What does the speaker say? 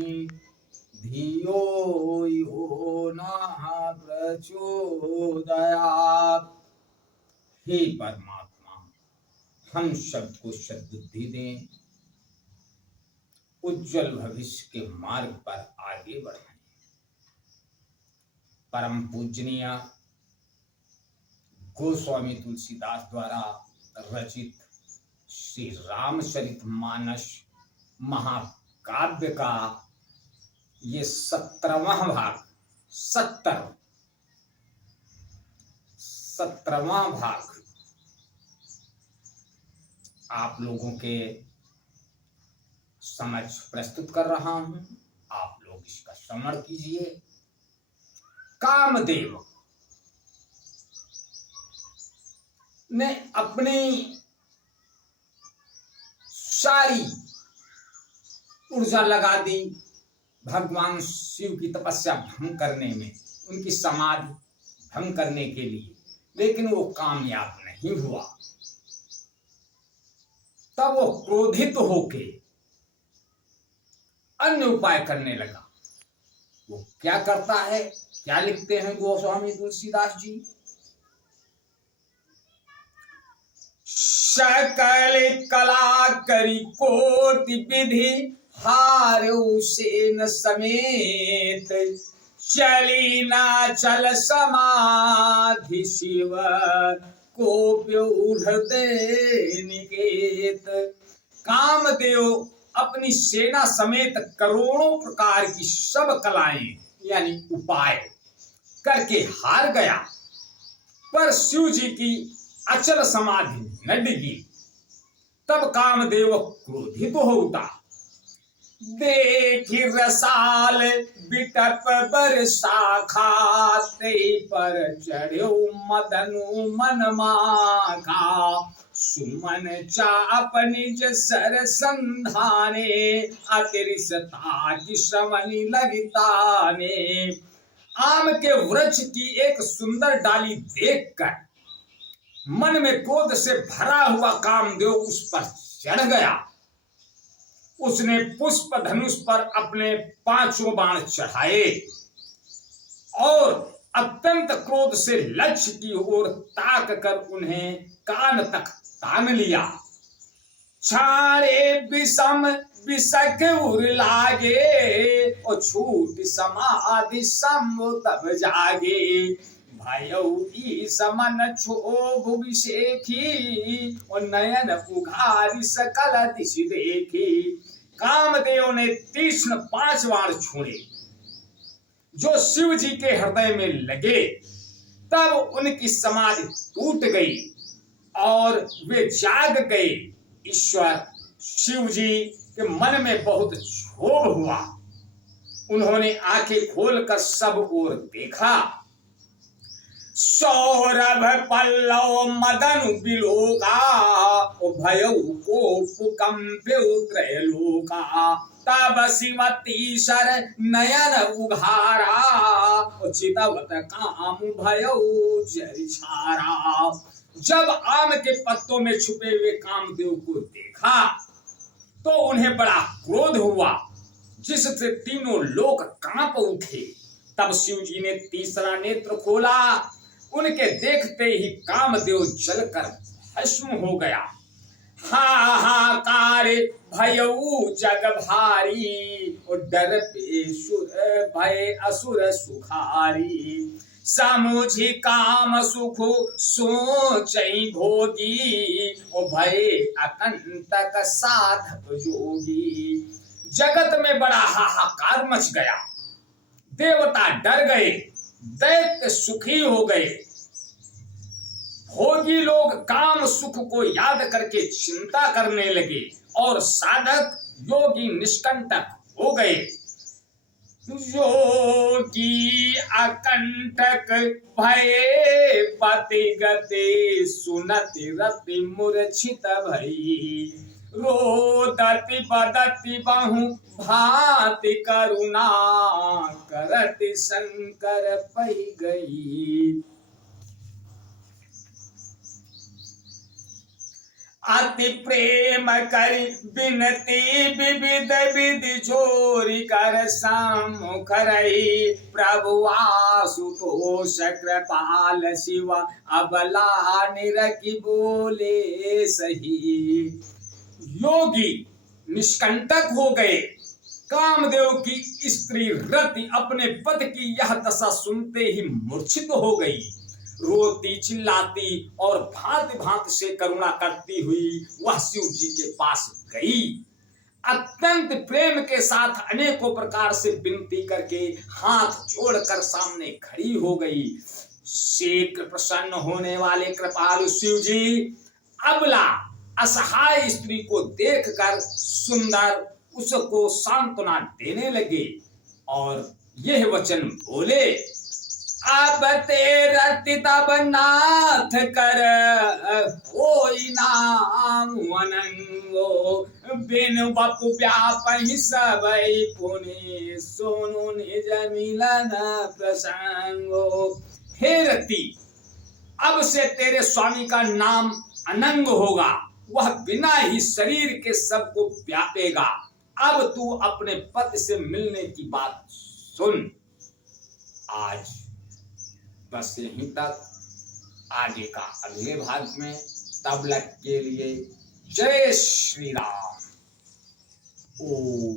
नहीं धियो यो न प्रचोदयात्। हे परमात्मा, हम सबको सद्बुद्धि दें, उज्जवल भविष्य के मार्ग पर आगे बढ़ें। परम पूजनीय गोस्वामी तुलसीदास द्वारा रचित श्री रामचरितमानस महाकाव्य का ये 17वां भाग, 17वां भाग आप लोगों के समक्ष प्रस्तुत कर रहा हूं। आप लोग इसका श्रवण कीजिए। कामदेव ने अपनी सारी ऊर्जा लगा दी भगवान शिव की तपस्या भंग करने में, उनकी समाधि भंग करने के लिए, लेकिन वो कामयाब नहीं हुआ। तब वो क्रोधित होके अन्य उपाय करने लगा। वो क्या करता है, क्या लिखते हैं गोस्वामी तुलसीदास जी? सकल कला करी कोटि विधि हारऊ सेन समेत, चली ना चल समाधि शिव कोप्यो हृदय निकेत। कामदेव अपनी सेना समेत करोड़ों प्रकार की सब कलाएं यानी उपाय करके हार गया, पर शिव जी की अचल समाधि न डिगी। तब कामदेव क्रोधित हो उठा। देखी रसाल बिटप बरसा खाते, पर चढ़ो मदनु मन माघा। सुमन चाप निज सर संधाने, अतिरिसता की श्रवणी लगिताने। आम के वृक्ष की एक सुंदर डाली देखकर मन में क्रोध से भरा हुआ कामदेव उस पर चढ़ गया। उसने पुष्प धनुष पर अपने 5 बाण चढ़ाए और अत्यंत क्रोध से लक्ष्य की ओर ताक कर उन्हें कान तक तान लिया। छाड़े विषम विषक उर लागे, और छूट समाधि सम्मो तब जागे। भयऊ समन क्षोभ विषेखी, और नयन उघारी सकल दिश देखी। कामदेव ने तीक्ष्ण 5 बाण छोड़े जो शिव जी के हृदय में लगे। तब उनकी समाधि टूट गई और वे जाग गए। ईश्वर शिव जी के मन में बहुत क्षोभ हुआ। उन्होंने आंखें खोलकर सब ओर देखा। सौरभ पल्लव मदन बिलोका, भयऊ को कंप्यो त्रैलोका। तब शिवती सर नयन उघारा, चितवत काम भयऊ जरिछारा। जब आम के पत्तों में छुपे हुए कामदेव को देखा तो उन्हें बड़ा क्रोध हुआ, जिससे तीनों लोक कांप उठे। तब शिव जी ने तीसरा नेत्र खोला। उनके देखते ही कामदेव जलकर भस्म हो गया। हाहाकार भयऊ जग भारी, और डर पे सुर भय असुर सुखारी। समुझी काम सुख सोचई भोगी, और भय अकंटक साधक जोगी। जगत में बड़ा हाहाकार मच गया। देवता डर गए, दैत्य सुखी हो गए। भोगी लोग काम सुख को याद करके चिंता करने लगे, और साधक योगी निष्कंटक हो गए। योगी अकंटक भये पति गति, सुनति रति मूर्छित भई। रोदति बदति बहु भांति करुणा, करति शंकर पई गई। अति प्रेम करी बिनती विविध विधि जोरी कर सम्मुख रही। प्रभु आशुतोष कृपाल शिव अबला निरखी बोले सही। योगी निष्कंटक हो गए। कामदेव की स्त्री रति अपने पति की यह दशा सुनते ही मूर्छित हो गई। रोती चिल्लाती और भांति भांति से करुणा करती हुई वह शिव जी के पास गई। अत्यंत प्रेम के साथ अनेकों प्रकार से विनती करके हाथ जोड़कर सामने खड़ी हो गई। शीघ्र प्रसन्न होने वाले कृपालु शिव जी अबला असहाय स्त्री को देखकर सुंदर उसको सांत्वना देने लगे और यह वचन बोले। अब तेरा तब नाथ कर होई नाम अनंगो। बिन बपु व्यापहि सबई पुनि सोनु निज मिलन प्रसंगो। हे रति, अब से तेरे स्वामी का नाम अनंग होगा, वह बिना ही शरीर के सबको व्यापेगा। अब तू अपने पति से मिलने की बात सुन। आज बस यहीं तक, आगे का अगले भाग में। तब तक के लिए जय श्री राम। ओम।